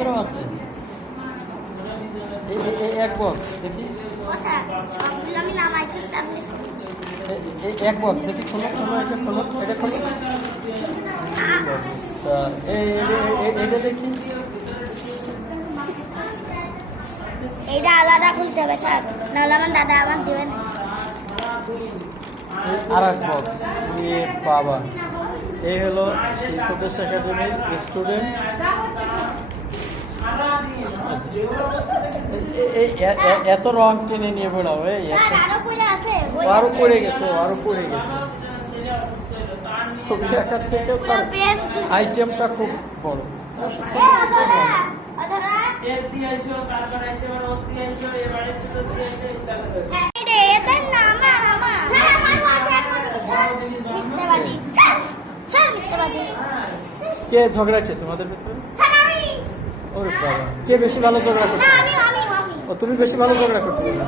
ভিতরেও আছে। এই এক বক্স দেখি, এই এক বক্স দেখি, খোলো খোলো, এটা খোলো, এটা খোলো। এটা দেখি, এইটা আলাদা খুলতে হবে স্যার, নাহলে আমার দাদা আমার দেবে না। আর এক বক্স। বাবা, এই হলো শিল্পদেশ একাডেমির স্টুডেন্ট। এত রং টেনে নিয়ে বেড়াও, আরো পড়ে গেছে, আরো পড়ে গেছে। ছবি আঁকার থেকেও তার আইটেমটা খুব বড়। কে ঝগড়াচ্ছে তোমাদের ভিতরে? ওরে বাবা, কে বেশি ভালো ঝগড়া করছে? ও, তুমি বেশি ভালো ঝগড়া করতে পারো।